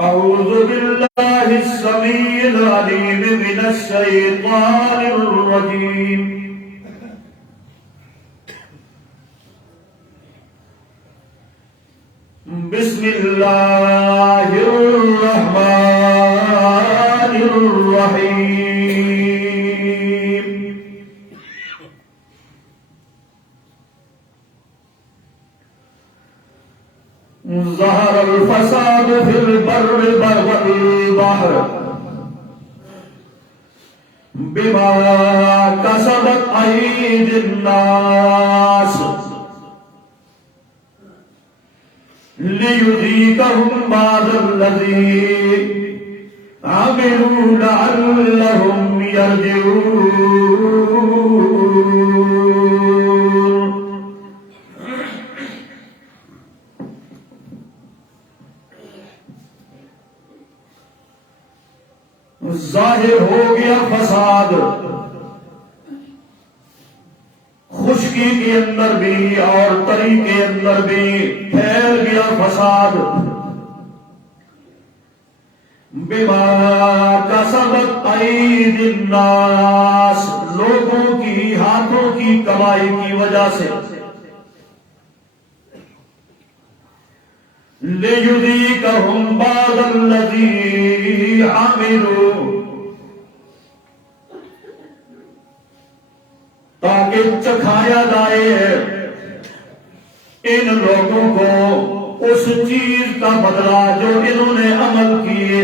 أعوذ بالله السميع العليم من الشيطان الرجيم. بسم الله الرحمن الرحيم. ظهر الفساد في البر والبحر بما كسبت أيدي الناس ليذيقهم بعض الذي عملوا لعلهم يرجعون. ظاہر ہو گیا فساد، خشکی کے اندر بھی اور تری کے اندر بھی پھیل گیا فساد. بما کسبت ایدی الناس، لوگوں کی ہاتھوں کی کمائی کی وجہ سے. لِيُذِيقَهُمْ بَعْضَ الَّذِي عَمِلُوا، تاکہ چکھایا جائے ان لوگوں کو اس چیز کا بدلہ جو انہوں نے عمل کیے.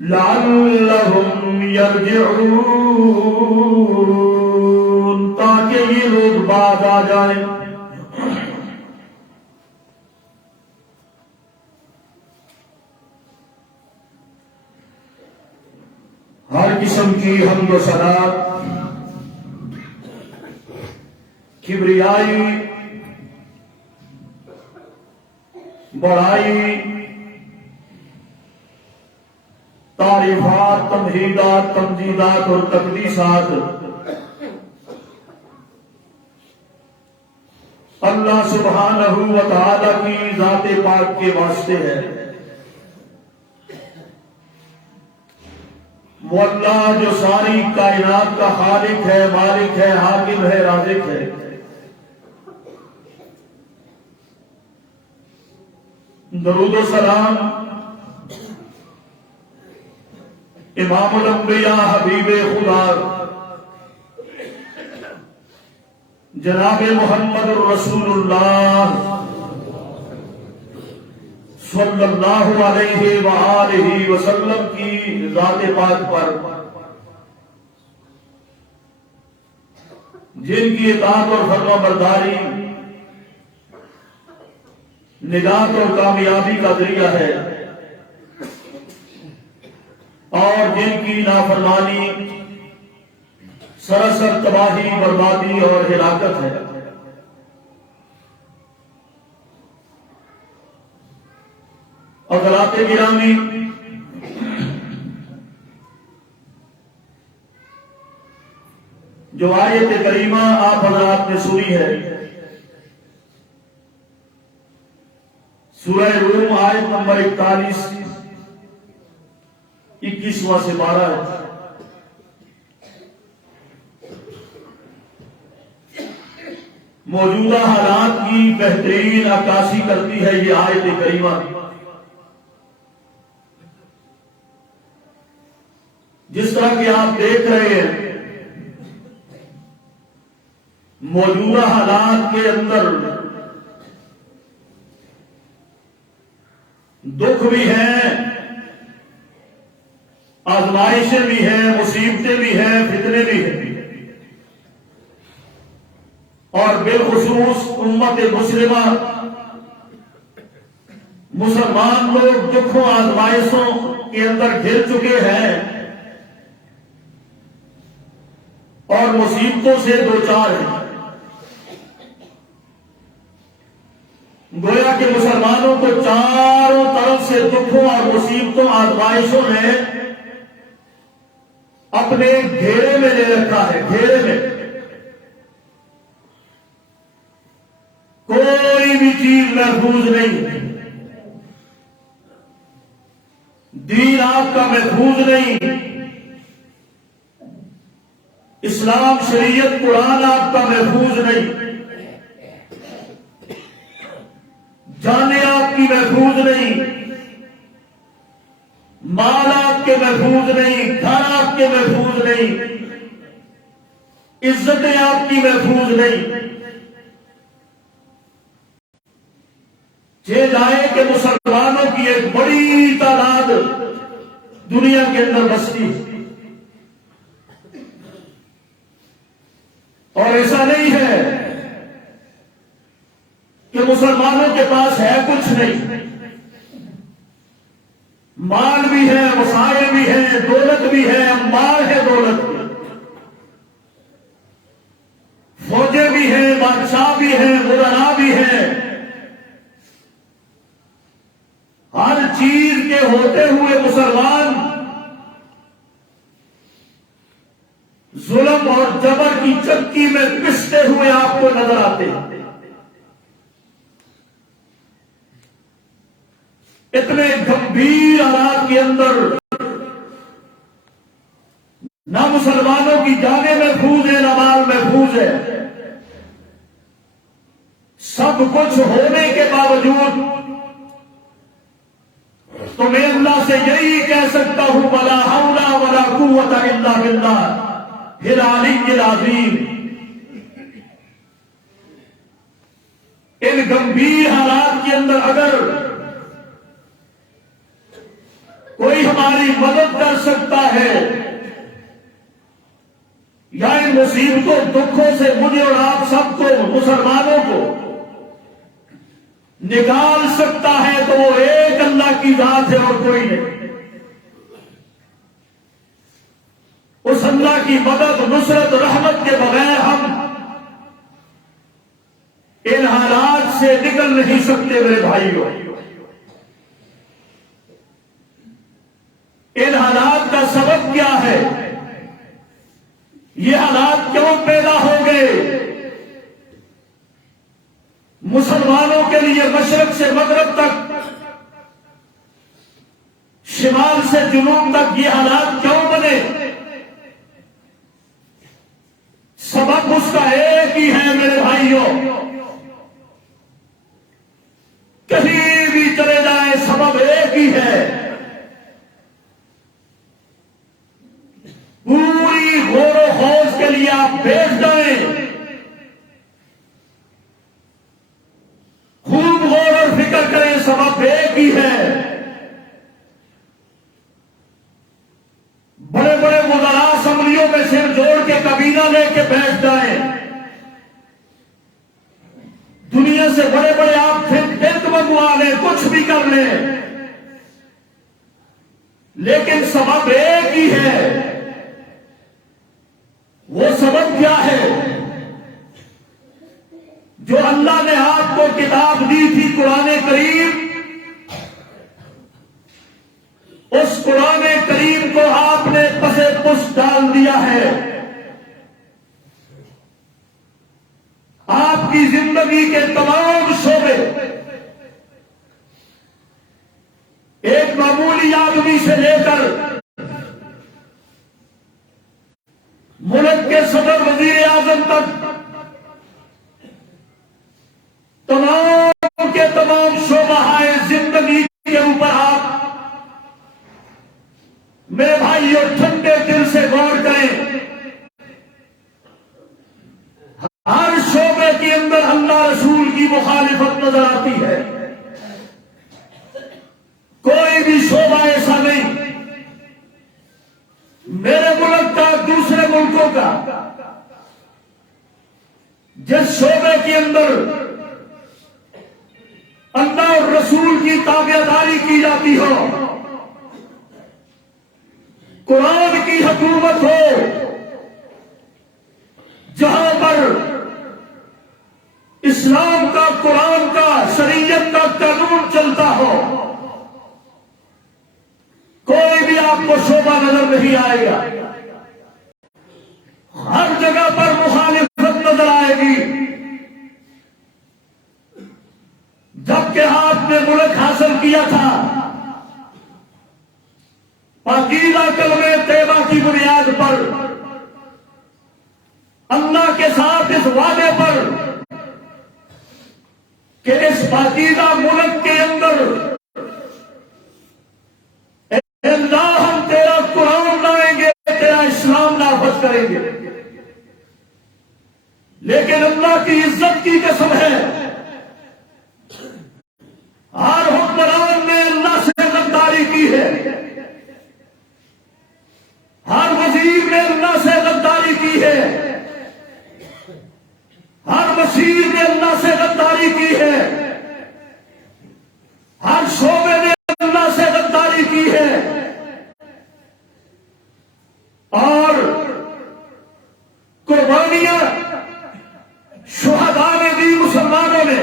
لَعَلَّهُمْ يَرْجِعُونَ، تاکہ یہ لوگ باز آ جائیں. ہر قسم کی حمد و ثنا، کبریائی، بڑائی، تعریفات، تمہیدات، تمجیدات اور تقدیسات اللہ سبحانہ و تعالی کی ذات پاک کے واسطے ہے. وہ اللہ جو ساری کائنات کا خالق ہے، مالک ہے، حاکم ہے، رازق ہے. درود و سلام امام الانبیاء حبیب خدا جناب محمد الرسول اللہ صلی اللہ علیہ وآلہ وسلم کی ذات پاک پر، جن کی اطاعت اور فرما برداری نجات اور کامیابی کا ذریعہ ہے، اور جن کی نافرمانی سراسر تباہی، بربادی اور ہلاکت ہے. حضرات گرامی، جو آیت کریمہ آپ حضرات نے سنی ہے، سورہ روم آیت نمبر 41 21واں سے 12 ہے. موجودہ حالات کی بہترین عکاسی کرتی ہے یہ آیت کریمہ، جس طرح کہ آپ دیکھ رہے ہیں موجودہ حالات کے اندر دکھ بھی ہیں، آزمائشیں بھی ہیں، مصیبتیں بھی ہیں، فتنے بھی ہیں، اور بالخصوص امت مسلمہ، مسلمان لوگ دکھوں آزمائشوں کے اندر گھر چکے ہیں اور مصیبتوں سے دوچار ہیں. گویا کہ مسلمانوں کو چاروں طرف سے دکھوں اور مصیبتوں، آزمائشوں نے اپنے گھیرے میں لے رکھا ہے. گھیرے میں کوئی بھی چیز محفوظ نہیں. دین آپ کا محفوظ نہیں، اسلام شریعت قرآن آپ کا محفوظ نہیں، جانیں آپ کی محفوظ نہیں، مال آپ کے محفوظ نہیں، گھر آپ کے محفوظ نہیں، عزتیں آپ کی محفوظ نہیں، یہ جائے کہ مسلمانوں کی ایک بڑی تعداد دنیا کے اندر بستی ہے، اور ایسا نہیں ہے کہ مسلمانوں کے پاس ہے کچھ نہیں، مال بھی ہے، وسائل بھی ہے، دولت بھی ہے، مال ہے، دولت بھی، فوجیں بھی ہیں، بادشاہ بھی ہیں، وزراء بھی ہیں، ہر چیز کے ہوتے ہوئے مسلمان ظلم اور جبر کی چکی میں پستے ہوئے آپ کو نظر آتے ہیں۔ اتنے گمبھیر حالات کے اندر نہ مسلمانوں کی جانیں محفوظ ہے، نہ مال محفوظ ہے، سب کچھ ہونے کے باوجود تو میں اللہ سے یہی کہہ سکتا ہوں ولا حول ولا قوت الا باللہ العلی العظیم۔ ان گمبھیر حالات کے اندر اگر کوئی ہماری مدد کر سکتا ہے یا ان مصیبتوں دکھوں سے مجھے اور آپ سب کو مسلمانوں کو نکال سکتا ہے تو وہ ایک اللہ کی ذات ہے اور کوئی نہیں۔ اس اللہ کی مدد نصرت رحمت کے بغیر ہم ان حالات سے نکل نہیں سکتے میرے بھائیوں۔ ان حالات کا سبب کیا ہے؟ یہ حالات کیوں پیدا ہو گئے؟ مسلمانوں کے لیے مشرق سے مغرب تک، شمال سے جنوب تک یہ حالات کیوں بنے؟ سبب اس کا ایک ہی ہے میرے بھائیوں، کہیں بھی چلے جائیں سبب ایک ہی ہے، پوری غور و خوض کے لیے آپ بیٹھ جائیں، خوب غور اور فکر کریں، سبب ایک ہی ہے۔ بڑے بڑے وزراء اسمبلیوں میں سر جوڑ کے کابینہ لے کے بیٹھ جائیں، دنیا سے بڑے بڑے آپ ٹینک منگوا لیں، کچھ بھی کر لیں، لیکن سبب ایک ہی ہے۔ وہ سبب کیا ہے؟ جو اللہ نے آپ کو کتاب دی تھی قرآن کریم، اس قرآن کریم کو آپ نے پسے پس ڈال دیا ہے۔ آپ کی زندگی کے تمام شعبے ایک معمولی آدمی سے لے کر ملک کے صدر وزیر اعظم تک تمام کے تمام شعبہ زندگی کے اوپر آپ میرے بھائیوں ٹھنڈے دل سے غور کریں۔ ہر شعبے کے اندر اللہ رسول کی مخالفت نظر آتی ہے، کوئی بھی شعبہ ایسا نہیں میرے ملک کا دوسرے ملکوں کا جس شعبے کے اندر اللہ اور رسول کی تابعداری کی جاتی ہو، قرآن کی حکومت ہو، جہاں پر اسلام کا، قرآن کا، شریعت کا قانون چلتا ہو، کوئی بھی آپ کو شعبہ نظر نہیں آئے گا، ہر جگہ پر مخالفت نظر آئے گی۔ جبکہ آپ نے ملک حاصل کیا تھا پاکیزہ کلمہ طیبہ کی بنیاد پر، اللہ کے ساتھ اس وعدے پر کہ اس پاکیزہ ملک کے اندر اللہ ہم تیرا قرآن لائیں گے، تیرا اسلام نافذ کریں گے. لیکن اللہ کی عزت کی قسم ہے، ہر حکمران نے اللہ سے غداری کی ہے، ہر وزیر نے اللہ سے غداری کی ہے، ہر وزیر نے اللہ سے غداری کی ہے، ہر شعبے نے اللہ سے غداری کی ہے. اور قربانیاں شہداء نے دی مسلمانوں نے.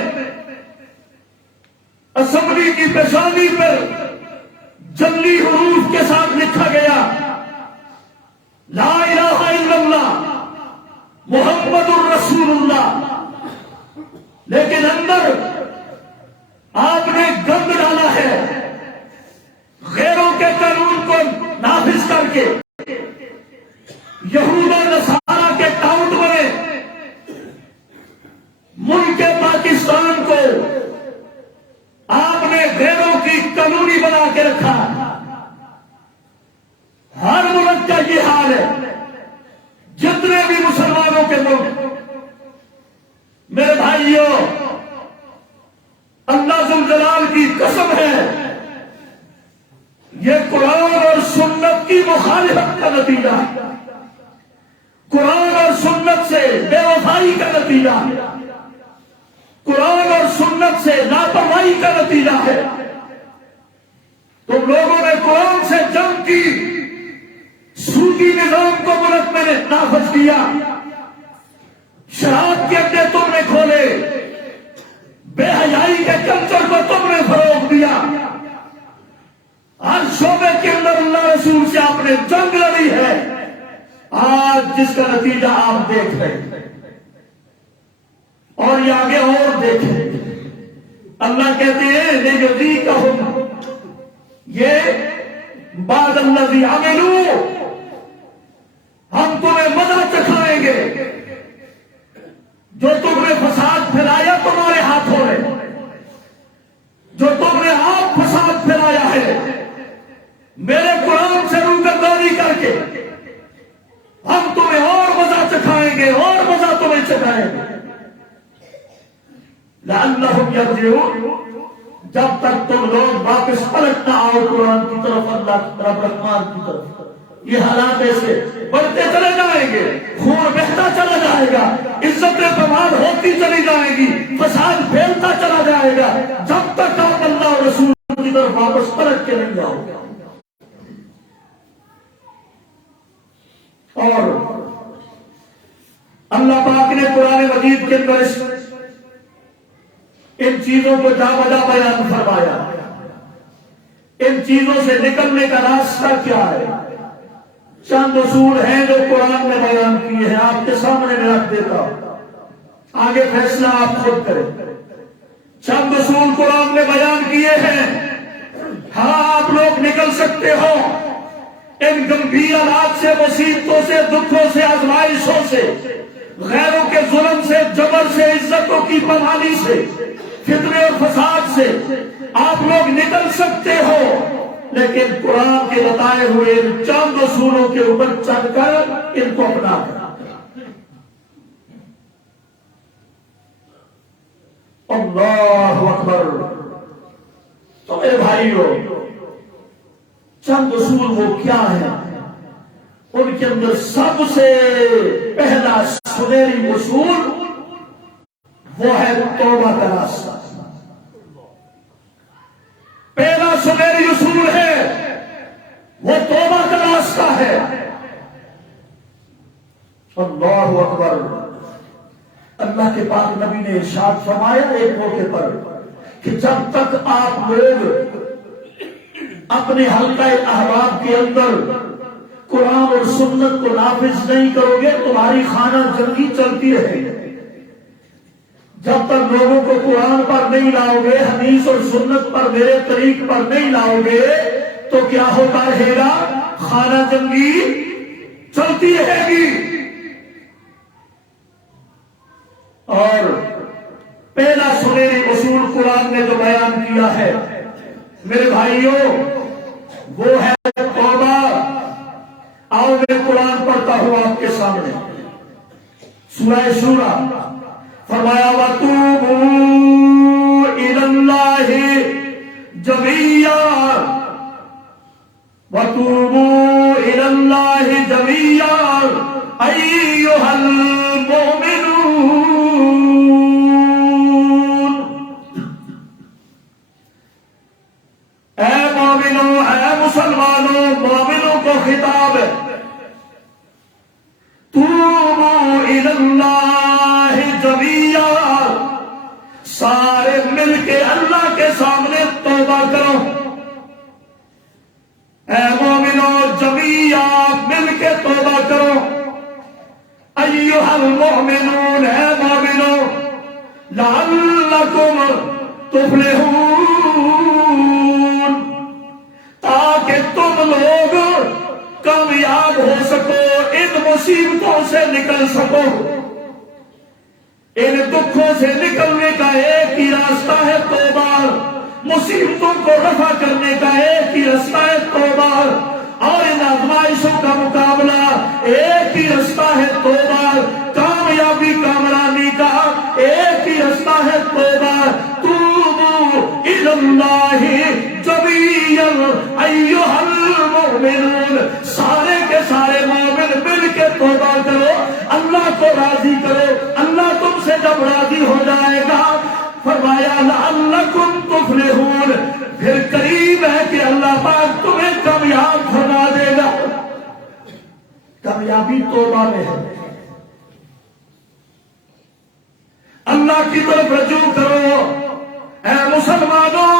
اسمبلی کی پیشانی پر جلی حروف کے ساتھ لکھا گیا لا الہ الا اللہ محمد الرسول اللہ، لیکن اندر آپ نے گند ڈالا ہے، غیروں کے قانون کو نافذ کر کے یہود و نصارہ کے ٹاؤٹ بنے. ملک پاکستان کو آپ نے غیروں کی قانونی بنا کے رکھا. ہر ملک کا یہ حال ہے، جتنے بھی مسلمانوں کے ملک. میرے بھائیوں، اللہ ذوالجلال کی قسم ہے، یہ قرآن اور سنت کی مخالفت کا نتیجہ، قرآن اور سنت سے بے وفائی کا نتیجہ، قرآن اور سنت سے لاپرواہی کا نتیجہ ہے. تم لوگوں نے قرآن سے جنگ کی، سودی نظام کو ملک میں نافذ کیا، شراب کے اڈے تم نے کھولے، بے حیائی کے کلچر کو تم نے فروغ دیا. ہر شعبے کے اندر اللہ رسول سے آپ نے جنگ لڑی ہے. آج جس کا نتیجہ آپ دیکھ رہے ہیں، اور یہ آگے اور دیکھیں. اللہ کہتے ہیں لِيُذِيقَهُمْ، یہ بعد الذی عملوا، ہم تمہیں مزہ چکھائیں گے. جو تم نے فساد پھیلایا تمہارے ہاتھوں میں، جو تم نے آپ فساد پھیلایا ہے، میرے قرآن سے روگردانی کر کے ہم تمہیں اور مزہ چکھائیں گے، اور مزہ تمہیں چکھائیں گے. لعلہم یرجعون، جب تک تم لوگ واپس پلٹ نہ آؤ قرآن کی طرف، اللہ رب رحمان کی طرف. یہ حالات ایسے بڑھتے چلے جائیں گے، خون بہتا چلا جائے گا، عزتیں برباد ہوتی چلی جائیں گی، فساد پھیلتا چلا جائے گا، جب تک آپ اللہ اور رسول کی طرف واپس پلٹ کے نہیں جاؤ گے. اور اللہ پاک نے قرآن مجید کے اندر ان چیزوں کو جا بجا بیان فرمایا. ان چیزوں سے نکلنے کا راستہ کیا ہے؟ چند اصول ہیں جو قرآن نے بیان کیے ہیں، آپ کے سامنے میں رکھ دیتا ہوں، آگے فیصلہ آپ خود کریں. چند اصول قرآن نے بیان کیے ہیں. ہاں آپ لوگ نکل سکتے ہو ان گمبھیر حالات سے، مصیبتوں سے، دکھوں سے، آزمائشوں سے، غیروں کے ظلم سے، جبر سے، عزتوں کی پامالی سے، فتنے اور فساد سے آپ لوگ نکل سکتے ہو. لیکن قرآن کے بتائے ہوئے ان چند اصولوں کے اوپر چل کر ان کو اپنا اللہ اکبر. تو میرے بھائیو، چند اصول وہ کیا ہیں؟ ان کے اندر سب سے پہلا سنہری اصول وہ ہے توبہ کا راستہ. پہلا سنہری اصول ہے وہ توبہ کا راستہ ہے. اللہ اکبر. اللہ کے پاک نبی نے ارشاد فرمایا ایک موقع پر کہ جب تک آپ لوگ اپنے حلقہ احباب کے اندر قرآن اور سنت کو نافذ نہیں کرو گے تمہاری خانہ جنگی چلتی رہے گی. جب تک لوگوں کو قرآن پر نہیں لاؤ گے، حدیث اور سنت پر، میرے طریق پر نہیں لاؤ گے، تو کیا ہوتا رہے گا؟ خانہ جنگی چلتی رہے گی۔ اور پہلا سنہری اصول قرآن نے جو بیان کیا ہے میرے بھائیوں وہ ہے توبہ۔ آؤ میں قرآن پڑھتا ہوں آپ کے سامنے، سورہ شورى، فرمایا وَتُوبُوا إِلَى اللَّهِ جَمِيعًا وَتُوبُوا إِلَى اللَّهِ جَمِيعًا أَيُّهَا الْمُؤْمِنُونَ، اے مومنوں، اے مسلمانوں، مومنوں کو خطاب ہے، توبوا إِلَى اللَّهِ جَمِيعًا، سارے مل کے اللہ کے سامنے توبہ کرو۔ اے مومنوں جميعا مل کے توبہ کرو۔ ایھا المؤمنون، اے مومنوں، لعلکم تفلحون، تاکہ تم لوگ کامیاب ہو سکو، ان مصیبتوں سے نکل سکو۔ ان دکھوں سے نکلنے کا ایک ہی راستہ ہے توبہ، مصیبتوں کو رفع کرنے کا ایک ہی راستہ ہے توبہ، اور ان آزمائشوں کا مقابلہ ایک ہی راستہ ہے توبہ، کامیابی کامرانی کا ایک ہی راستہ ہے توبہ۔ توبوا الی اللہ جميعا ایھا المؤمنون، سارے کے سارے مومن مل کے توبہ کرو، اللہ کو راضی کرو۔ اللہ تم سے جب راضی ہو جائے گا فرمایا لعلکم تفلحون، پھر قریب ہے کہ اللہ پاک تمہیں کامیاب فرما دے گا۔ کامیابی توبہ میں ہے۔ اللہ کی طرف رجوع کرو۔ اے مسلمانوں،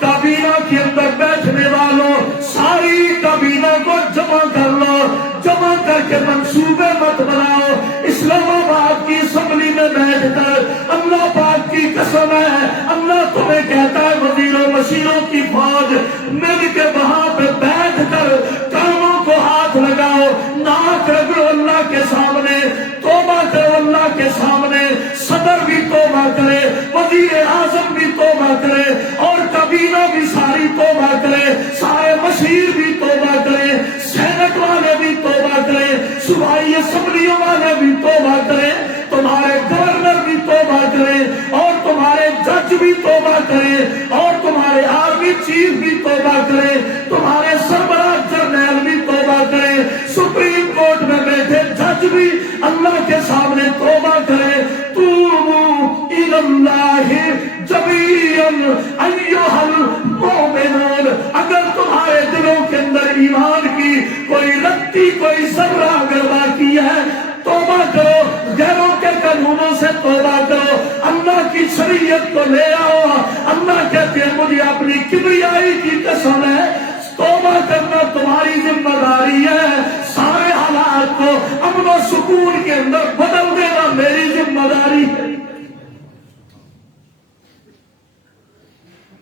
کابینہ کے اندر بیٹھنے والوں، ساری کابینہ کو جمع کر لو، جمع کر کے منصوبے مت بناؤ۔ اسلام آباد کی اسمبلی میں بیٹھ کر اللہ پاک کی قسم ہے، اللہ تمہیں کہتا ہے وزیروں مشیروں کی فوج مل کے وہاں پہ بیٹھ کر کانوں کو ہاتھ لگاؤ، ناک رگڑو اللہ کے سامنے، توبہ کرو اللہ کے سامنے، صدر بھی توبہ کرے، وزیر اعظم بھی توبہ کرے، اور کابینہ بھی ساری توبہ کرے، سارے مشیر بھی توبہ کرے، سینٹ والے بھی توبہ کرے، صوبائی اسمبلیوں والے بھی توبہ کرے، تمہارے گورنر بھی توبہ کرے، اور تمہارے جج بھی توبہ کرے، اور تمہارے آرمی چیف بھی توبہ کرے، تمہارے سربراہ جرنیل بھی توبہ کرے، سپریم کورٹ میں بیٹھے جج بھی اللہ کے سامنے توبہ کرے۔ توبوا الی اللہ جميعا ایھا المؤمنون، اگر تمہارے دلوں کے اندر ایمان کی کوئی رتی کوئی ذرہ اگر باقی ہے توبہ کرو، غیروں کے قانونوں سے توبہ کرو، اللہ کی شریعت کو لے آؤ۔ اللہ کہتے ہیں مجھے اپنی کبریائی کی قسم ہے، توبہ کرنا تمہاری ذمہ داری ہے، سارے حالات کو امن و سکون کے اندر بدل دینا میری ذمہ داری ہے۔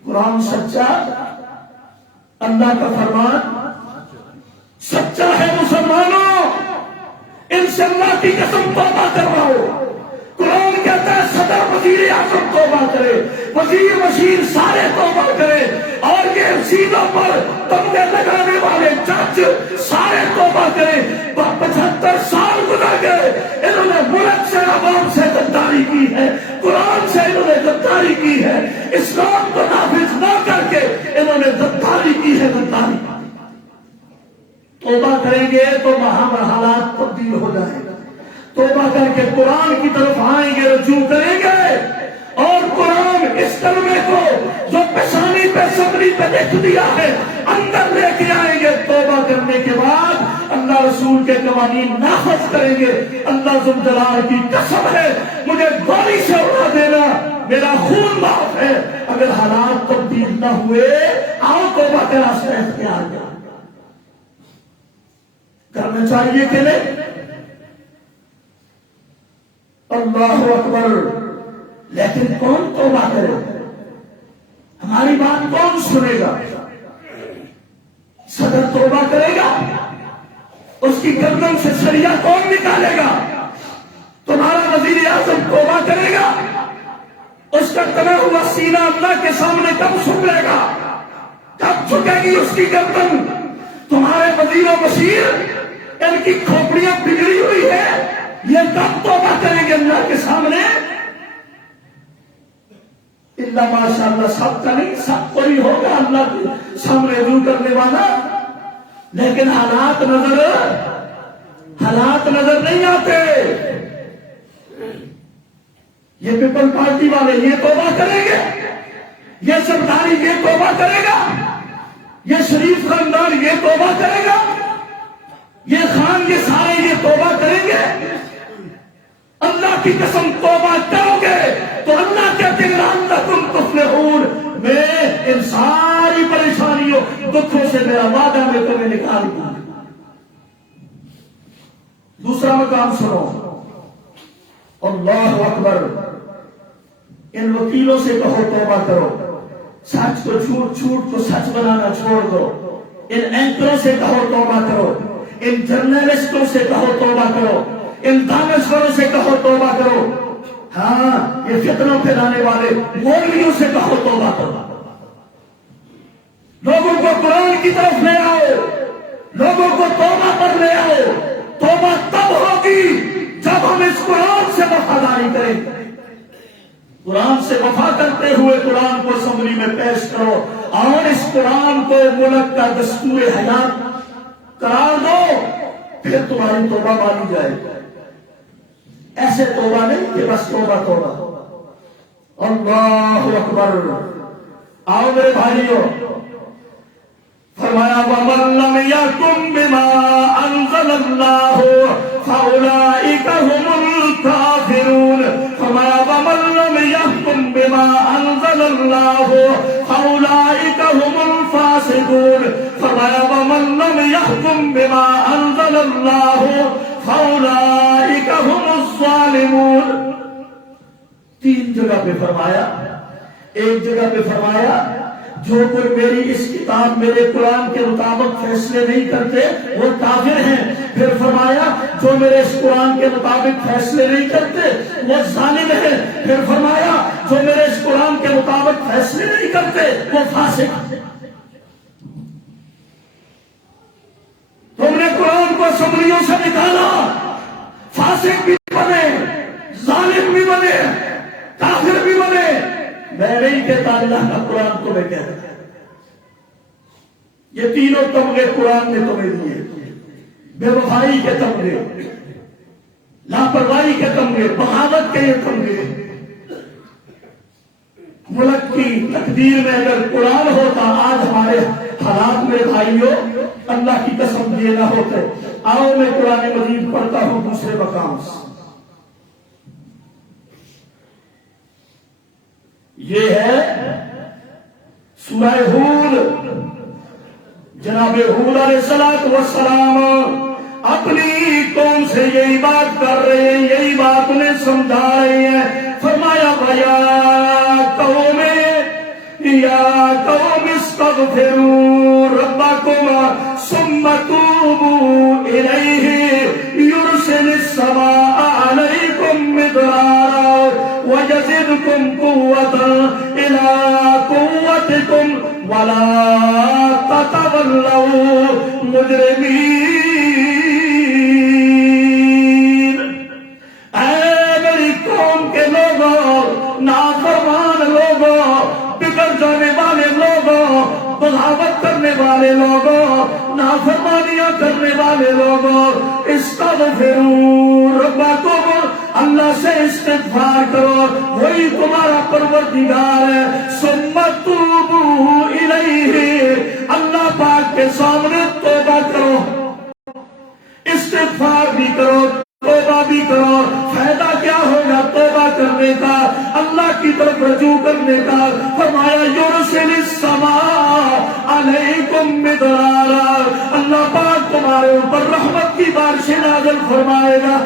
قرآن سچا، اللہ کا فرمان سچا ہے۔ مسلمانوں ان سے اللہ کی قسم توبہ کرواؤ۔ قرآن کہتا ہے صدر وزیر اعظم توبہ کرے، وزیر مشیر سارے توبہ کرے، اور یہ سیدھوں پر تمغے لگانے والے جج سارے توبہ کرے۔ 75 سال گزر گئے، انہوں نے ملک سے عوام سے غداری کی ہے، قرآن سے انہوں نے غداری کی ہے، اسلام کو نافذ نہ کر کے انہوں نے غداری کی ہے، غداری۔ توبہ کریں گے تو وہاں حالات تبدیل ہو جائے گا۔ توبہ کر کے قرآن کی طرف آئیں گے، رجوع کریں گے، اور قرآن اس کلمے کو جو پیشانی پہ صبری پہ لکھ دیا ہے اندر لے کے آئیں گے۔ توبہ کرنے کے بعد اللہ رسول کے قوانین نافذ کریں گے۔ اللہ ذو الجلال کی قسم ہے مجھے گولی سے اڑا دینا، میرا خون معاف ہے۔ اگر حالات تبدیل نہ ہوئے آؤ توبہ کا راستہ اختیار کرنا چاہیے کہ نہیں؟ اللہ اکبر۔ لیکن کون توبہ کرے؟ ہماری بات کون سنے گا؟ صدر توبہ کرے گا، اس کی گردن سے سریا کون نکالے گا؟ تمہارا وزیر اعظم توبہ کرے گا، اس کا تنا ہوا سینہ اللہ کے سامنے کب جھکے گا؟ کب جھکے گی اس کی گردن؟ تمہارے وزیر و بشیر ان کی کھوپڑیاں بگڑی ہوئی ہے، یہ کب توبہ کریں گے اللہ کے سامنے؟ اللہ ماشاء اللہ سب کا نہیں، سب کوئی ہوگا اللہ کے سامنے رجوع کرنے والا، لیکن حالات نظر نہیں آتے۔ یہ پیپل پارٹی والے یہ توبہ کریں گے، یہ سرداری یہ توبہ کرے گا، یہ شریف خاندان یہ توبہ کرے گا، یہ خان یہ سارے یہ توبہ کریں گے۔ اللہ کی قسم توبہ کرو گے تو اللہ کہتے ہیں لعلکم تفلحون، میں ان ساری پریشانیوں دکھوں سے میرا وعدہ میں تمہیں نکال دوں۔ دوسرا مقام سنو، اللہ اکبر، ان وکیلوں سے کہو توبہ کرو، سچ کو جھوٹ، جھوٹ کو سچ بنانا چھوڑ دو۔ ان اینکروں سے کہو توبہ کرو، ان جرنلسٹوں سے کہو توبہ کرو، ان دانشوروں سے کہو توبہ کرو، ہاں یہ فتنوں پھیلانے والے مولویوں سے کہو توبہ کرو۔ لوگوں کو قرآن کی طرف لے آؤ، لوگوں کو توبہ پر لے آؤ۔ توبہ تب ہوگی جب ہم اس قرآن سے وفاداری کریں۔ قرآن سے وفا کرتے ہوئے قرآن کو اسمبلی میں پیش کرو اور اس قرآن کو ملک کا دستور حیات قرار دو، پھر تمہاری توبہ مانی جائے گی۔ ایسے توبہ نہیں کہ بس توبہ۔ اللہ اکبر۔ آؤ میرے بھائیوں، فرمایا وَمَن لَّمْ يَحْكُم بِمَا أَنزَلَ اللَّهُ فَأُولَٰئِكَ هُمُ الْكَافِرُونَ۔ فرمایا وَمَن لَّمْ يَحْكُم بِمَا أَنزَلَ اللَّهُ فَأُولَٰئِكَ هُمُ الْفَاسِقُونَ۔ فرمایا وَمَن لَّمْ يَحْكُم بِمَا أَنزَلَ اللَّهُ فَأُولَٰئِكَ هُمُ الظَّالِمُونَ۔ تین جگہ پہ فرمایا، ایک جگہ پہ فرمایا جو کوئی میری اس کتاب میرے قرآن کے مطابق فیصلے نہیں کرتے وہ کافر ہیں۔ پھر فرمایا جو میرے اس قرآن کے مطابق فیصلے نہیں کرتے وہ ظالم ہیں۔ پھر فرمایا جو میرے اس قرآن کے مطابق فیصلے نہیں کرتے وہ فاسق ہیں۔ تم نے قرآن کو اسمبلیوں سے نکالا، فاسق بھی بنے، ظالم بھی بنے، کافر بھی بنے۔ میں نہیں کہتا، اللہ کا قرآن تمہیں کہتا ہے۔ یہ تینوں تمغے قرآن نے تمہیں دیے، بے وفائی کے تمغے، لاپرواہی کے تمغے، بغاوت کے یہ تمغے۔ ملک کی تقدیر میں اگر قرآن ہوتا آج ہمارے حالات میں بھائیوں اللہ کی قسم یہ نہ ہوتے۔ آؤ میں قرآن مجید پڑھتا ہوں دوسرے مقام سے۔ یہ ہے سورہ ہود۔ جناب ہود علیہ السلام اپنی قوم سے یہی بات کر رہے ہیں، یہی بات انہیں سمجھا رہے ہیں۔ فرمایا یا قوم استغفروا ربکم ثم توبوا الیہ یرسل السماء علیکم مدرارا وَيَزِدْكُمْ قُوَّةً إِلَىٰ قُوَّتِكُمْ وَلَا تَتَوَلَّوْا مُجْرِمِينَ۔ اے میری قوم کے لوگوں، نافرمان لوگوں، بگڑ جانے والے لوگوں، بغاوت کرنے والے لوگوں، نافرمانیاں کرنے والے لوگوں، استغفروا ربکم، اللہ سے استغفار کرو، وہی تمہارا پروردگار ہے۔ ثم توبوا الیہ، اللہ پاک کے سامنے توبہ کرو، استغفار بھی کرو، توبہ بھی کرو۔ فائدہ کیا ہوگا توبہ کرنے کا، اللہ کی طرف رجوع کرنے کا؟ فرمایا یرسل السماء علیکم مدرارا، اللہ پاک تمہارے اوپر رحمت کی بارشیں نازل فرمائے گا۔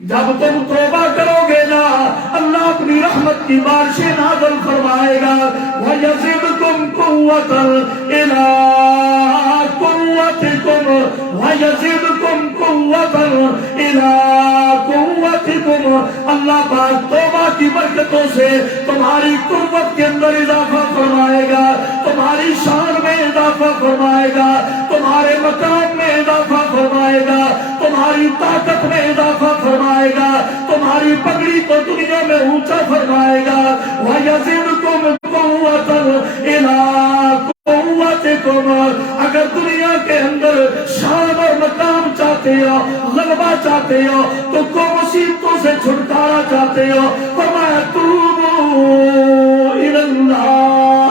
جب تم توبہ کرو گے نا اللہ اپنی رحمت کی بارشیں نازل فرمائے گا۔ وَيَزِدْكُمْ قُوَّةً إِلَىٰ وَيَزِدْكُمْ قُوَّةً إِلَىٰ قُوَّتِكُمْ، اللہ پاک توبہ کی برکتوں سے تمہاری قوت کے اندر اضافہ فرمائے گا، تمہاری شان میں اضافہ فرمائے گا، تمہارے مقام میں اضافہ فرمائے گا، تمہاری طاقت میں اضافہ فرمائے گا، تمہاری پگڑی کو دنیا میں اونچا فرمائے گا۔ وَيَزِدْكُمْ قُوَّةً إِلَىٰ قُوَّتِكُمْ، اگر دنیا کے اندر شان اور مقام چاہتے ہو، غلبہ چاہتے ہو، تو کو مصیبتوں سے چھٹکارا چاہتے ہو، فرمایا توبوا الی اللہ،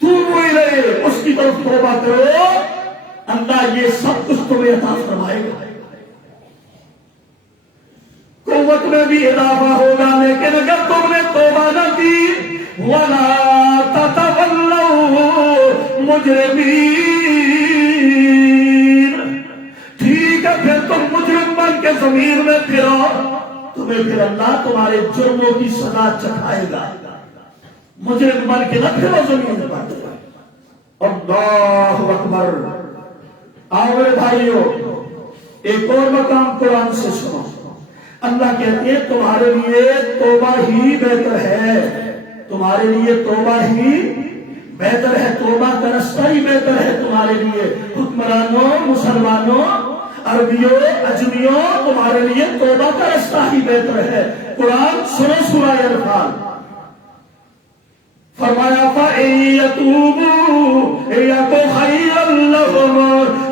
توبوا الیہ، اس کی طرف توبہ کرو، اللہ یہ سب کچھ تمہیں عطا فرمائے گا۔ قوت میں بھی اضافہ ہوگا، لیکن اگر تم نے توبہ نہ کی، وَلَا تَتَوَلَّوْا مُجْرِمِينَ، ٹھیک ہے پھر تم مجرم بن کے زمین میں پھرو، تمہیں پھر اللہ تمہارے جرموں کی سزا چکھائے گا، مجرم بن کے نہ پھرو زمین پر۔ اللہ اکبر۔ آؤ میرے بھائیو، ایک اور مقام قرآن سے سنو، اللہ کہتے ہیں تمہارے لیے توبہ ہی بہتر ہے، تمہارے لیے توبہ ہی بہتر ہے، توبہ کا رستہ ہی بہتر ہے تمہارے لیے، حکمرانوں، مسلمانوں، عربیوں، اجمیوں، تمہارے لیے توبہ کا رستہ ہی بہتر ہے۔ قرآن سنو سورہ انفال، فرمایا فَإِن يَتُوبُوا يَكُ خَيْرًا لَّهُمْ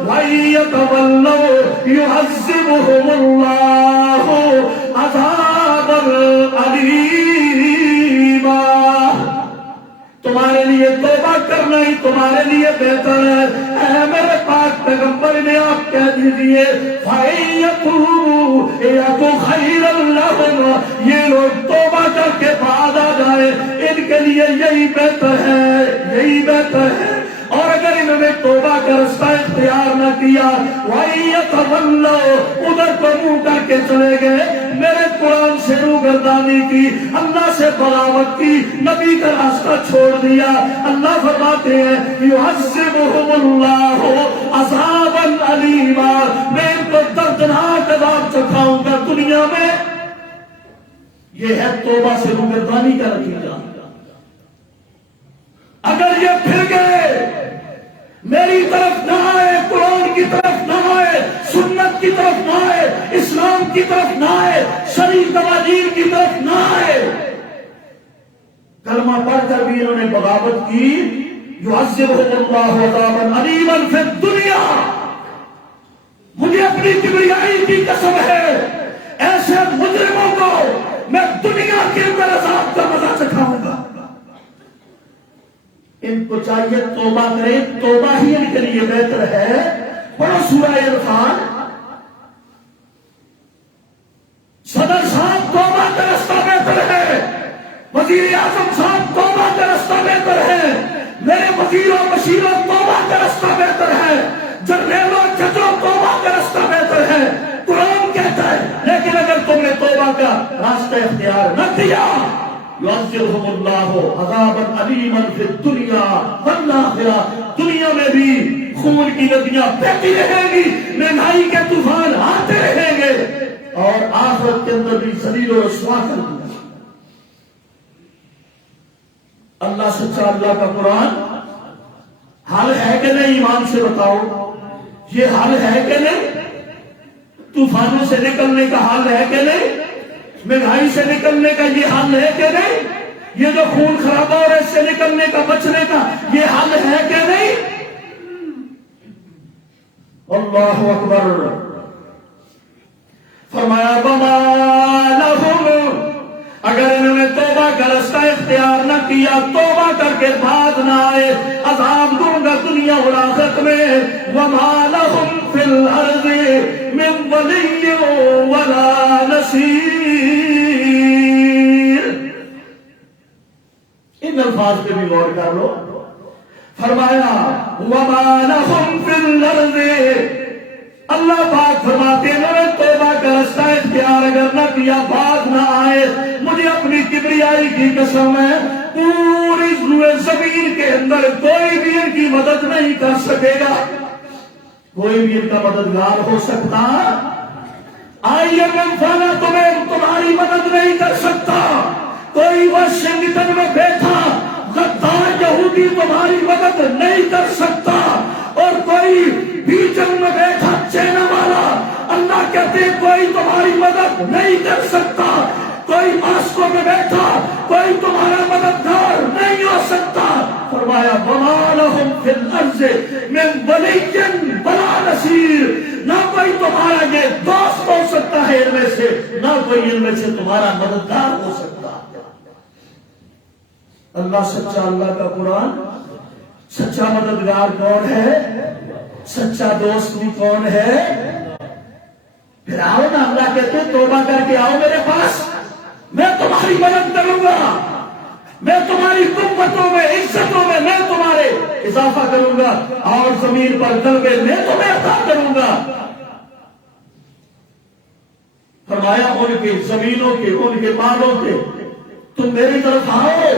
وَإِن يَتَوَلَّوْا يُعَذِّبْهُمُ اللَّهُ عَذَابًا أَلِيمًا، تمہارے لیے توبہ کرنا ہی تمہارے لیے بہتر ہے۔ اے میرے پاک پیغمبر نے آپ کہہ دیجئے فَإِن يَتُوبُوا يَكُ خَيْرًا لَّهُمْ، یہ لوگ توبہ کر کے بعد آ جائے، ان کے لیے یہی بہتر ہے، یہی بہتر ہے۔ اور اگر انہوں نے توبہ کا رستہ اختیار نہ کیا، وَإِن يَتَوَلَّوْا، ادھر کو منہ کر کے چلے گئے، میرے قرآن سے روگردانی کی، اللہ سے بغاوت کی، نبی کا راستہ چھوڑ دیا، اللہ فرماتے ہیں يُعَذِّبُهُمُ اللَّهُ عَذَابًا أَلِيمًا، میں ان کو دردناک عذاب چکھاؤں گا دنیا میں۔ یہ ہے توبہ سے روگردانی کا نتیجہ۔ اگر یہ پھر گئے، میری طرف نہ آئے، قرآن کی طرف نہ آئے، سنت کی طرف نہ آئے، اسلام کی طرف نہ آئے، شرعی قوانین کی طرف نہ آئے، کلمہ پڑھ کر بھی انہوں نے بغاوت کی، يُعَذِّبُهُمُ اللَّهُ عَذَابًا أَلِيمًا فِي الدُّنْيَا، مجھے اپنی کبریائی کی قسم ہے ایسے مجرموں کو میں دنیا کے اندر عذاب کا مزہ چکھاؤں گا۔ ان کو چاہیے توبہ کریں، توبہ ہی ان کے لیے بہتر ہے۔ پڑھو سورہ انفال، صدر صاحب توبہ کا رستہ بہتر ہے، وزیر اعظم صاحب توبہ کا رستہ بہتر ہے، میرے وزیروں مشیروں توبہ کا رستہ بہتر ہے، جنرلوں ججوں توبہ کا رستہ بہتر ہے، قرآن کہتا ہے۔ لیکن اگر تم نے توبہ کا راستہ اختیار نہ کیا، يُعَذِّبُهُمُ اللَّهُ عَذَابًا أَلِيمًا فِي الدُّنْيَا وَالْآخِرَةِ، دنیا میں بھی خون کی ندیاں بہتی رہیں گی، مہنگائی کے طوفان آتے رہیں گے، اور آخرت کے اندر بھی ذلیل و رسوا کر دیا۔ اللہ سچا، اللہ کا قرآن حل ہے کہ نہیں؟ ایمان سے بتاؤ، یہ حل ہے کہ نہیں؟ طوفانوں سے نکلنے کا حل ہے کہ نہیں؟ مہنگائی سے نکلنے کا یہ حل ہے کہ نہیں؟ یہ جو خون خرابہ اور اس سے نکلنے کا، بچنے کا یہ حل ہے کہ نہیں؟ اللہ اکبر۔ فرمایا وَمَا لَهُمْ، اگر انہوں نے توبہ کا رستہ اختیار نہ کیا، توبہ کر کے بعد نہ آئے، عذاب دوں گا دنیا اور آخرت میں۔ وَمَا لَهُمْ فِي الْأَرْضِ مِنْ وَلِيٍّ وَلَا نَصِيرٍ، ان الفاظ پہ بھی غور کر لو۔ فرمایا وَمَا لَهُمْ فِي الْأَرْضِ، اللہ پاک فرماتے ہیں انہوں نے توبہ کا رستہ اختیار اگر نہ کیا، بعد نہ آئے، مجھے اپنی کبریائی کی قسم ہے، پوری زمین کے اندر کوئی بھی ان کی مدد نہیں کر سکے گا، کوئی بھی ان کا مددگار ہو سکتا؟ آئیے منفانا تمہاری مدد نہیں کر سکتا. کوئی واشنگٹن میں بیٹھا غدار یہودی تمہاری مدد نہیں کر سکتا، اور کوئی بیجنگ میں بیٹھا چائنا والا اللہ کہتے ہیں کوئی تمہاری مدد نہیں کر سکتا. کوئی ماسکو میں بیٹھا کوئی تمہارا مددگار نہیں ہو سکتا. فرمایا وَمَا لَهُمْ فِي الْأَرْضِ مِنْ وَلِيٍّ وَلَا نَصِيرٍ، نہ کوئی تمہارا یہ دوست ہو سکتا ہے ان میں سے، نہ کوئی ان میں سے تمہارا مددگار ہو سکتا. اللہ سچا، اللہ کا قرآن سچا مددگار کون ہے؟ سچا دوست بھی کون ہے؟ پھر آؤ نا، اللہ کہتے ہیں توبہ کر کے آؤ میرے پاس، میں تمہاری مدد کروں گا، میں تمہاری قوتوں میں عزتوں میں تمہارے اضافہ کروں گا، اور زمین پر غلبے میں تمہیں عطا کروں گا. فرمایا ان کے زمینوں کے، ان کے مالوں کے تم میری طرف آؤ،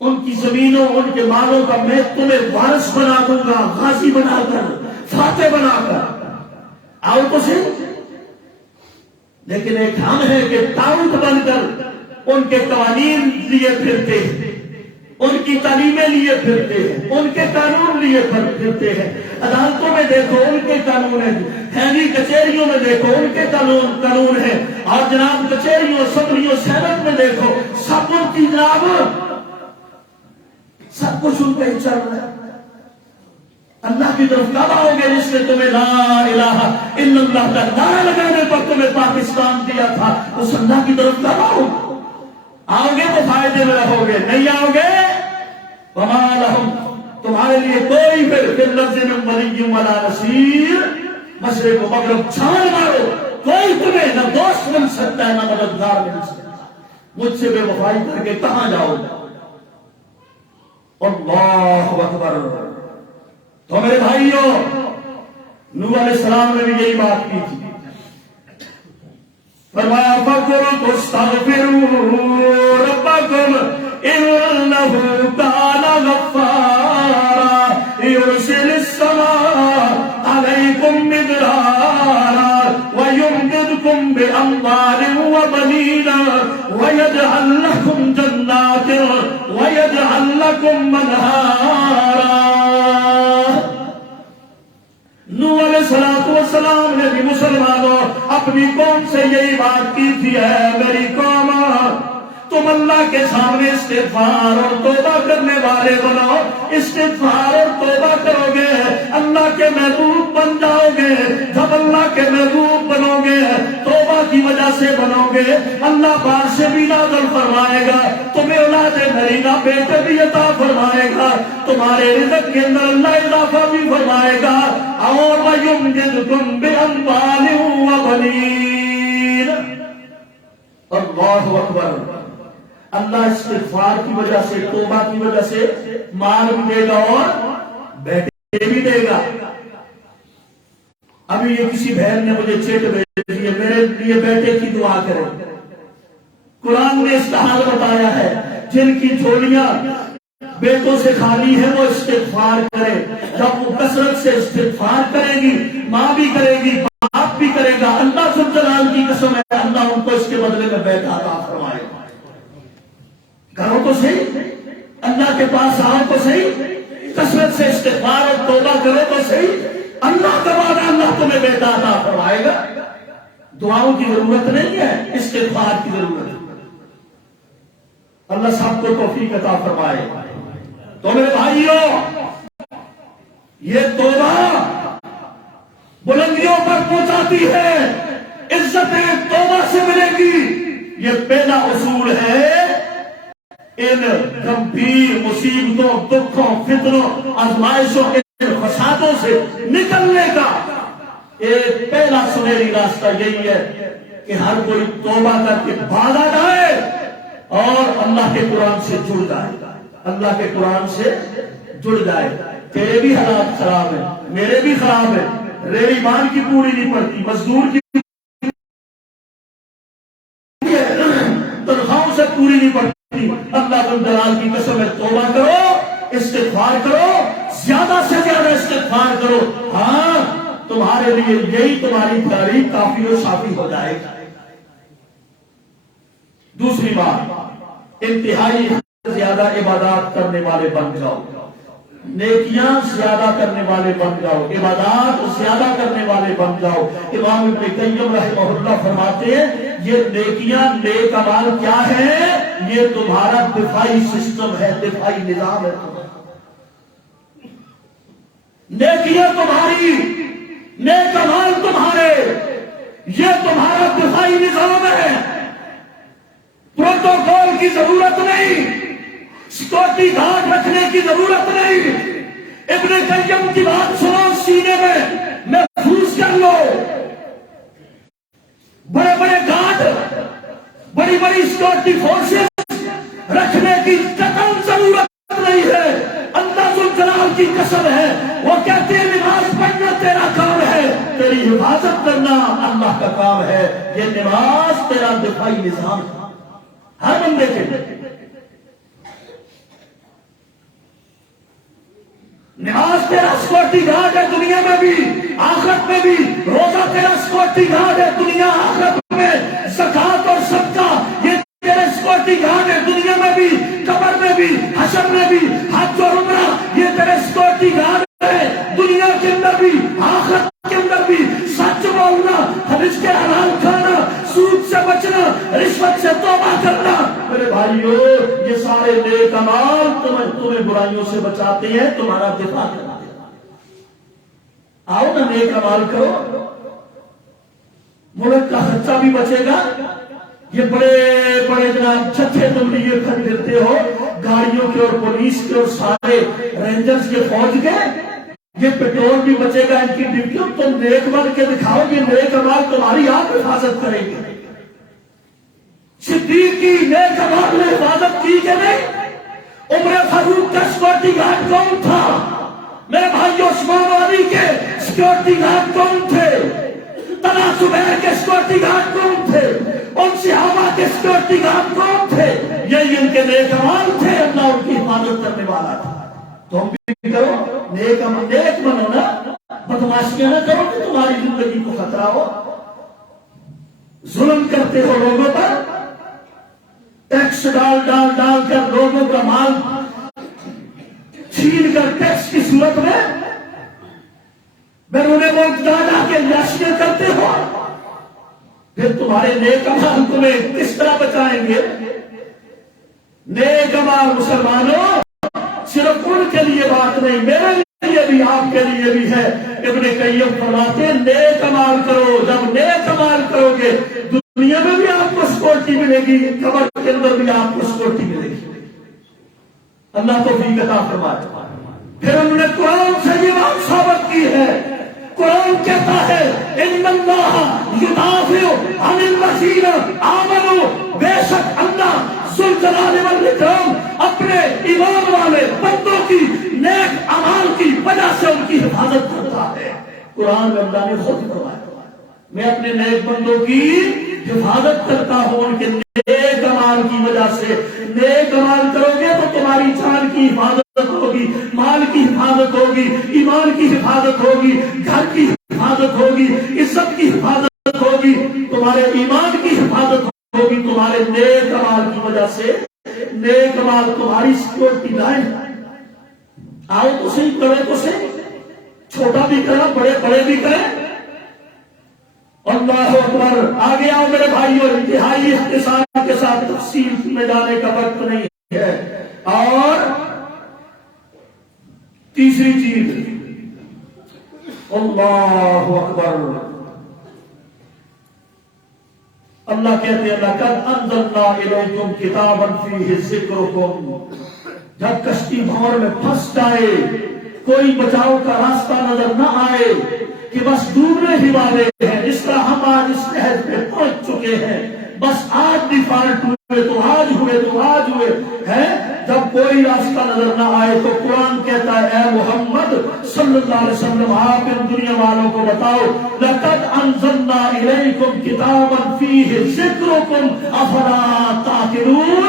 ان کی زمینوں ان کے مالوں کا میں تمہیں وارث بنا دوں گا، غازی بنا کر، فاتح بنا کر. آؤ تو صحیح. لیکن ایک ہم ہے کہ طاغوت بن کر ان کے قوانین لیے پھرتے ہیں، ان کی تعلیمیں لیے پھرتے ہیں، ان کے قانون لیے پھرتے ہیں. عدالتوں میں دیکھو ان کے قانون ہیں، خیری کچہریوں میں دیکھو ان کے قانون ہیں، اور جناب کچہریوں، اسمبلیوں، سینٹ میں دیکھو سب ان کی جناب سب کچھ ان پہ ہی چل رہا ہے. اللہ کی طرف کب آؤ گے جس نے تمہیں لا الہ الا اللہ کا نعرہ لگانے پر تمہیں پاکستان دیا تھا؟ اس اللہ کی طرف کب آؤ گے تو فائدے میں رہو گے، نہیں آؤ گے وما لہم، تمہارے لیے کوئی فی الارض من ولی ولا نصیر، مشرق و مغرب چھان مارو کوئی تمہیں نہ دوست مل سکتا ہے نہ مددگار مل سکتا. مجھ سے بے وفائی کر کے کہاں جاؤ گے؟ اللہ اکبر. تو میرے بھائیوں، نوح علیہ السلام نے بھی یہی بات کی تھی. فرمایا فَقُلْتُ اسْتَغْفِرُوا رَبَّكُمْ إِنَّهُ كَانَ غَفَّارًا يُرْسِلِ السَّمَاءَ عَلَيْكُمْ مِدْرَارًا وَيُمْدِدْكُمْ بِأَمْوَالٍ وَبَنِينَ وَيَجْعَلْ لَكُمْ جَنَّاتٍ وَيَجْعَلْ لَكُمْ أَنْهَارًا. نوح علیہ السلام نے بھی مسلمانوں اپنی قوم سے یہی بات کی تھی، ہے میری قوم تم اللہ کے سامنے استغفار اور توبہ کرنے والے بنو. استغفار اور توبہ کرو گے اللہ کے محبوب بن جاؤ گے. جب اللہ کے محبوب بنو گے، توبہ کی وجہ سے بنو گے، اللہ بار سے بھی نازل فرمائے گا، تمہیں اولاد نرینہ بیٹے بھی عطا فرمائے گا، تمہارے رزق کے اندر اللہ اضافہ بھی فرمائے گا. اور وَيُمْدِدْكُمْ بِأَمْوَالٍ وَبَنِينَ. اللہ اکبر. اللہ استغفار کی وجہ سے، توبہ کی وجہ سے مال بھی دے گا اور بیٹے بھی دے گا. ابھی یہ کسی بہن نے مجھے چیٹ بھیجی ہے، میرے لیے بیٹے کی دعا کریں. قرآن نے اس کا حال بتایا ہے، جن کی جھولیاں بیٹوں سے خالی ہے وہ استغفار کرے. جب وہ کثرت سے استغفار کرے گی، ماں بھی کرے گی، باپ بھی کرے گا، اللہ ذو جلال کی قسم ہے اللہ ان کو اس کے بدلے میں بیٹا عطا فرمائے گا. کرو تو صحیح، اللہ کے پاس آؤ تو صحیح، کثرت سے استغفار اور توبہ کرو تو صحیح. اللہ کا وعدہ اللہ تمہیں بیٹا عطا فرمائے گا. دعاؤں کی ضرورت نہیں ہے، استغفار کی ضرورت ہے. اللہ سب کو توفیق عطا فرمائے. تو میرے بھائیوں، یہ توبہ بلندیوں پر پہنچاتی ہے، عزتیں توبہ سے ملے گی. یہ پہلا اصول ہے ان گمبھیر مصیبتوں، دکھوں، فتنوں، آزمائشوں، فسادوں سے نکلنے کا ایک پہلا سنہری راستہ یہی ہے کہ ہر کوئی توبہ کر کے باز آ جائے اور اللہ کے قرآن سے جڑ جائے. اللہ کے قرآن سے جڑ جائے. تیرے بھی حالات خراب ہیں، میرے بھی خراب ہیں، ریڑی مان کی پوری نہیں پڑتی، مزدور کی تنخواہوں سے پوری نہیں پڑتی. اللہ جل جلال کی قسم ہے، توبہ کرو، استغفار کرو، زیادہ سے زیادہ استغفار کرو، ہاں تمہارے لیے یہی تمہاری تعریف کافی و شافی ہو جائے گا۔ دوسری بات، انتہائی زیادہ عبادات کرنے والے بن جاؤ، نیکیاں زیادہ کرنے والے بن جاؤ، عبادات زیادہ کرنے والے بن جاؤ۔ امام ابن قیم رحمہ اللہ فرماتے ہیں یہ نیکیاں، نیک اعمال کیا ہے؟ یہ تمہارا دفاعی سسٹم ہے، دفاعی نظام ہے۔ نیکیاں تمہاری، نیک اعمال تمہارے، یہ تمہارا دفاعی نظام ہے۔ پروٹوکول کی ضرورت نہیں، سیکورٹی گارڈ رکھنے کی ضرورت نہیں۔ ابن قیم کی بات سنو، سینے میں محفوظ کر لو۔ بڑے بڑے گارڈ، بڑی بڑی سیکورٹی فورسز رکھنے کی قطعاً ضرورت نہیں ہے۔ اللہ ذو الجلال کی قسم ہے، وہ کہتے ہیں نماز پڑھنا تیرا کام ہے، تیری حفاظت کرنا اللہ کا کام ہے۔ یہ نماز تیرا دفاعی نظام ہے ہر بندے کے۔ نماز تیرا سیکورٹی گارڈ ہے دنیا میں بھی آخرت میں بھی، روزہ تیرا سیکورٹی گارڈ ہے دنیا آخرت میں، زکات اور صدقہ یہ تیرے سیکورٹی گارڈ ہے دنیا میں بھی، قبر میں بھی، حشر میں بھی، حج اور عمرہ یہ تیرے سیکورٹی گارڈ ہے دنیا کے اندر بھی آخرت کے اندر بھی۔ سچ بولنا، رزق حلال کھانا، سود سے بچنا، رشوت سے توبہ کرنا، میرے بھائیو یہ سارے نیک اعمال تمہیں برائیوں سے بچاتے ہیں، تمہارا دفاع کرتے ہیں۔ آؤ نا نیک اعمال کرو، ملک کا خرچہ بھی بچے گا۔ یہ بڑے بڑے جناب چھتے تم لیے خریدتے ہو، گاڑیوں کے اور پولیس کے اور سارے رینجرز کے فوج کے، یہ پیٹرول بھی بچے گا ان کی ڈیوٹیوں۔ تم نیک بن کے دکھاؤ، یہ نیک اعمال تمہاری آپ حفاظت کریں گے۔ صدیق کی نیک اعمال نے حفاظت کی کہ نہیں؟ عمر فاروق کا سیکورٹی گارڈ کون تھا؟ میرے بھائی عثمان غنی کے سیکورٹی گارڈ کون تھے؟ طلحہ زبیر کے سیکورٹی گارڈ کون تھے؟ ان صحابہ کے سیکورٹی گارڈ کون تھے؟ یہی ان کے نیک اعمال تھے، اللہ ان کی حفاظت کرنے والا تھا۔ تم بھی کرو نیک عمل، نیک بنو نا، بدماشیاں نہ کرو کہ تمہاری زندگی کو خطرہ ہو۔ ظلم کرتے ہو لوگوں پر، ٹیکس ڈال کر لوگوں کا مال چھین کر ٹیکس کی صورت میں بیرون ملک جا کے یاشیاں کرتے ہو، پھر تمہارے نیک اعمال تمہیں کس طرح بچائیں گے؟ نیک اعمال مسلمانوں صرف ان کے لیے بات نہیں، میرے لیے بھی آپ کے لیے بھی ہے۔ ابن قیم فرماتے ہیں نیک اعمال کرو، جب نیک اعمال کرو گے دنیا میں بھی آپ کو سیکورٹی ملے گی، قبر کے اندر بھی آپ کو سیکورٹی ملے گی۔ اللہ توفیق عطا فرمائے۔ پھر انہوں نے قرآن سے یہ بات ثابت کی ہے، قرآن کہتا ہے ان اللہ یدافع عن الذین آمنوا، بے شک اللہ ذو الجلال والاکرام اپنے ایمان والے بندوں کی نیک اعمال کی وجہ سے ان کی حفاظت کرتا ہے۔ قرآن میں اللہ نے خود فرمایا میں اپنے نیک بندوں کی حفاظت کرتا ہوں ان کے نیک اعمال کی وجہ سے۔ نیک اعمال کرو گے تو تمہاری جان کی حفاظت ہوگی، مال کی حفاظت ہوگی، ایمان کی حفاظت ہوگی، گھر کی حفاظت ہوگی، عزت کی حفاظت ہوگی، تمہارے ایمان کی حفاظت ہوگی تمہارے نیک اعمال کی وجہ سے۔ نیک اعمال تمہاری سیکورٹی لائن۔ آؤ تو صحیح، کرے تو صحیح، چھوٹا بھی کریں بڑے بڑے بھی کریں۔ اللہ اکبر۔ آگے آؤ میرے بھائیوں، انتہائی اختصار کے ساتھ تفصیل میں جانے کا وقت نہیں ہے۔ اور تیسری چیز، اللہ اکبر، اللہ کہتے ہیں لَقَدْ أَنزَلْنَا إِلَيْكُمْ كِتَابًا فِيهِ ذِكْرُكُمْ۔ جب کشتی بھور میں پھنس جائے، کوئی بچاؤ کا راستہ نظر نہ آئے کہ بس ڈوبنے ہی والے ہیں، جس طرح ہم آج اس عہد پہ پہنچ چکے ہیں، بس آج ڈیفالٹ ہوئے تو آج ہوئے ہیں۔ جب کوئی راستہ نظر نہ آئے تو قرآن کہتا ہے اے محمد صلی اللہ علیہ وسلم آپ ان دنیا والوں کو بتاؤ لَقَدْ أَنزَلْنَا إِلَيْكُمْ كِتَابًا فِيهِ ذِكْرُكُمْ أَفَلَا تَعْقِلُونَ۔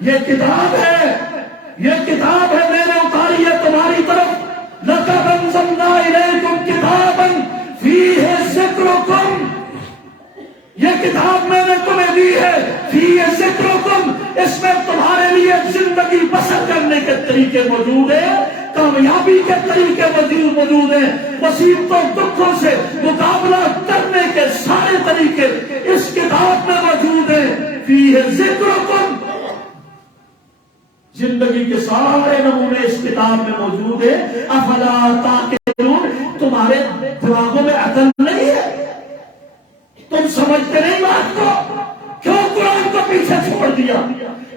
یہ کتاب ہے میں نے اتاری ہے تمہاری طرف، لقد انزلنا الیکم کتابا فیہ ذکرکم، یہ کتاب میں نے تمہیں دی ہے، فیہ ذکرکم، اس میں تمہارے لیے زندگی بسر کرنے کے طریقے موجود ہیں، کامیابی کے طریقے موجود ہیں، مصیبتوں دکھوں سے مقابلہ کرنے کے سارے طریقے اس کتاب میں موجود ہیں، فیہ ذکرکم، زندگی کے سارے نمونے اس کتاب میں موجود ہیں، افلا تعقلون، تمہارے دماغوں میں عقل نہیں ہے، تم سمجھتے نہیں بات کو، کیوں قرآن کو پیچھے چھوڑ دیا،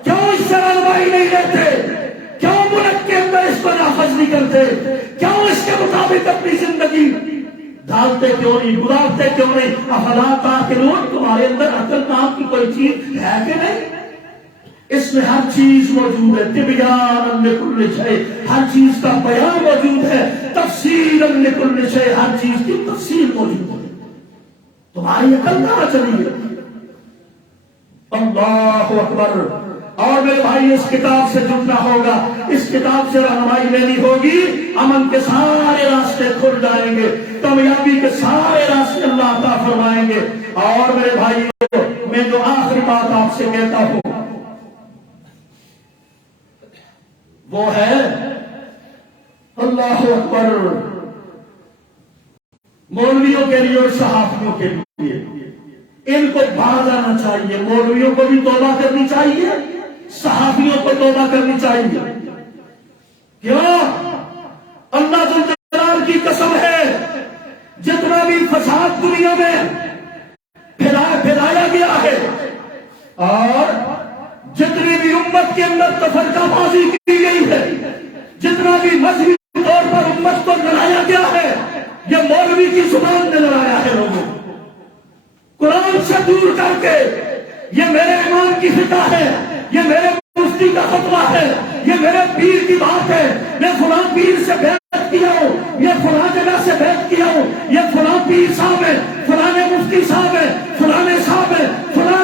کیوں اس سے رہنمائی نہیں لیتے، کیوں ملک کے اندر اس کو نافذ نہیں کرتے، کیوں اس کے مطابق اپنی زندگی ڈالتے کیوں نہیں، گزارتے کیوں نہیں، افلا تعقلون، تمہارے اندر عقل نام کی کوئی چیز ہے کہ نہیں؟ اس میں ہر چیز موجود ہے، تبیان لکل شیء، ہر چیز کا بیان موجود ہے، تفصیل لکل شیء، ہر چیز کی تفصیل موجود ہے، تمہاری عقل کہاں چلی ہے؟ اللہ اکبر۔ اور میرے بھائی اس کتاب سے جڑنا ہوگا، اس کتاب سے رہنمائی لینی ہوگی، امن کے سارے راستے کھل جائیں گے، کامیابی کے سارے راستے اللہ عطا فرمائیں گے۔ اور میرے بھائی میں جو آخری بات آپ سے کہتا ہوں وہ ہے اللہ اکبر، مولویوں کے لیے اور صحافیوں کے لیے ان کو باز آنا چاہیے، مولویوں کو بھی توبہ کرنی چاہیے، صحافیوں کو توبہ کرنی چاہیے۔ کیوں؟ اللہ ذو الجلال کی قسم ہے، جتنا بھی فساد دنیا میں پھیلایا گیا ہے اور جتنی بھی امت کے اندر تفرقہ بازی کی گئی ہے، جتنا بھی مذہبی طور پر امت کو لڑایا گیا ہے، یہ مولوی کی زبان نے لڑایا ہے لوگوں کو، قرآن سے دور کر کے، یہ میرے امام کی فقہ ہے، یہ میرے مفتی کا فتویٰ ہے، یہ میرے پیر کی بات ہے، میں فلاں پیر سے بیعت کیا ہوں، یہ فلاں جگہ سے بیعت کیا ہوں، یہ فلاں پیر صاحب ہے، فلاں مفتی صاحب ہے، فلاں صاحب ہے، فلاں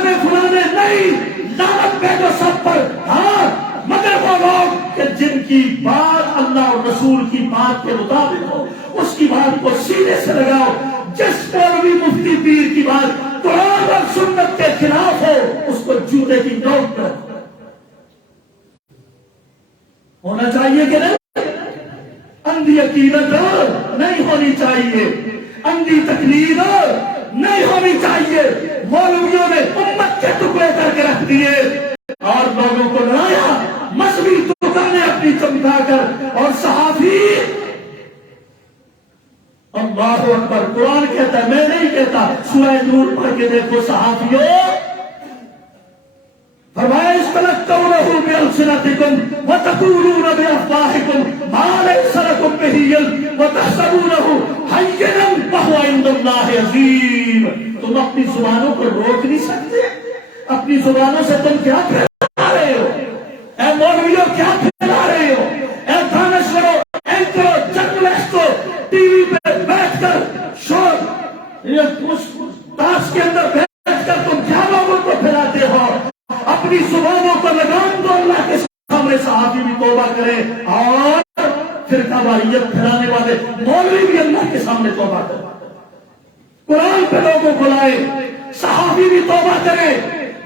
نہیں، لعنت بھیجو سب پر، ہاں، مگر وہ لوگ کہ جن کی بات اللہ اور رسول کی بات کے مطابق ہو، اس کی بات کو سینے سے لگاؤ۔ جس مولوی مفتی پیر کی بات قرآن اور سنت کے خلاف ہو، اس کو جوتے کی نوک پر ہونا چاہیے کہ نہیں؟ اندھی عقیدت نہیں ہونی چاہیے، اندھی تقلید نہیں ہونی چاہیے۔ مولویوں نے امت کے ٹکڑے کر کے رکھ دیے اور لوگوں کو لڑایا، مذہبی دکانیں اپنی چمکا کر، اور صحافی، اللہ اکبر، قرآن کہتا ہے، میں نہیں کہتا، سورہ نور پڑھ کے دیکھو صحافیوں، فرمایا استلقونه بألسنتكم وتقولون بأفواهكم ما ليس لكم به علم وتحسبونه هينا وهو عند الله عظيم۔ تم اپنی زبانوں کو روک نہیں سکتے، اپنی زبانوں سے تم کیا پھیلا رہے ہو؟ اے مولویوں کیا پھیلا رہے ہو؟ اے دانشوروں، اینکروں، جرنلسٹوں، ٹی وی پہ بیٹھ کر شور اس تاش کے اندر بیٹھ کر تم کیا لوگوں کو پھیلاتے ہو؟ اپنی زبانوں کو لگام دو، اللہ کے سامنے صحافی بھی توبہ کرے اور فرقہ واریت پھیلانے والے مولوی بھی اللہ کے سامنے توبہ کرے، قرآن پہ لوگوں کو لائے، صحافی بھی توبہ کرے۔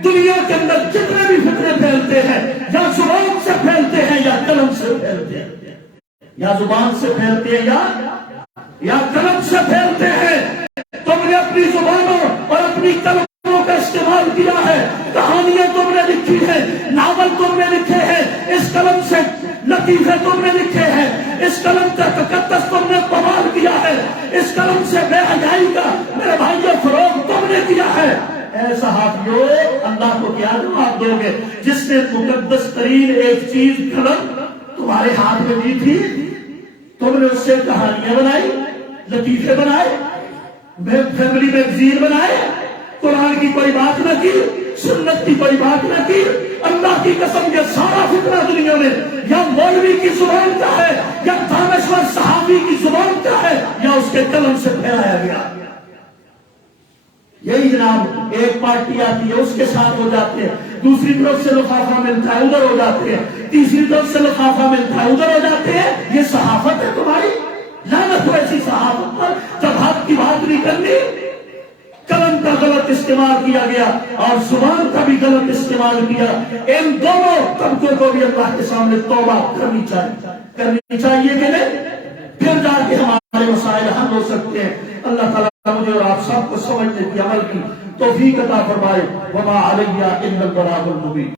دنیا کے اندر جتنے بھی فتنے پھیلتے ہیں، یا زبان سے پھیلتے ہیں یا قلم سے پھیلتے ہیں، یا زبان سے پھیلتے ہیں یا قلم سے پھیلتے ہیں، تم نے اپنی زبانوں اور اپنی قلم کا استعمال کیا ہے، کہانیاں تم نے لکھی ہیں، ناول تم نے لکھے ہیں، اس قلم سے لطیفے تم نے لکھے ہیں، اس قلم کا تقدس تم نے کمال کیا ہے، اس قلم سے بے حیائی کا میرے بھائیوں فروغ تم نے کیا ہے۔ اے صحافیوں، اللہ کو کیا جواب دو گے جس نے مقدس ترین ایک چیز قلم تمہارے ہاتھ میں دی تھی، تم نے اس سے کہانیاں بنائی، لطیفے بنائے، فیملی میگزین بنائے، قرآن کی کوئی بات نہ کی، سنت کی کوئی بات نہ کی۔ اللہ کی قسم یہ سارا فتنہ دنیا میں یا مولوی کی زبان کا ہے، یا دانشور صحابی کی زبان کا ہے، یا اس کے قلم سے پھیلایا گیا۔ یہی جناب، ایک پارٹی آتی ہے، اس کے ساتھ ہو جاتے ہیں، دوسری طرف سے لفافہ ملتا ہے، ادھر ہو جاتے ہیں، تیسری طرف سے لفافہ ملتا ہے، ادھر ہو جاتے ہیں۔ یہ صحافت ہے تمہاری؟ لعنت ہو ایسی صحابت پر جب حق کی بات نہیں کرنی، قلم کا غلط استعمال کیا گیا اور زبان کا بھی غلط استعمال کیا. ان دونوں طبقوں کو بھی اللہ کے سامنے توبہ کرنی چاہیے کہ نہیں؟ پھر جا کے ہمارے مسائل حل ہو سکتے ہیں. اللہ تعالیٰ مجھے اور آپ سب کو سمجھنے کی، عمل کی توفیق عطا فرمائے. وما علیہ الا البلاغ المبین.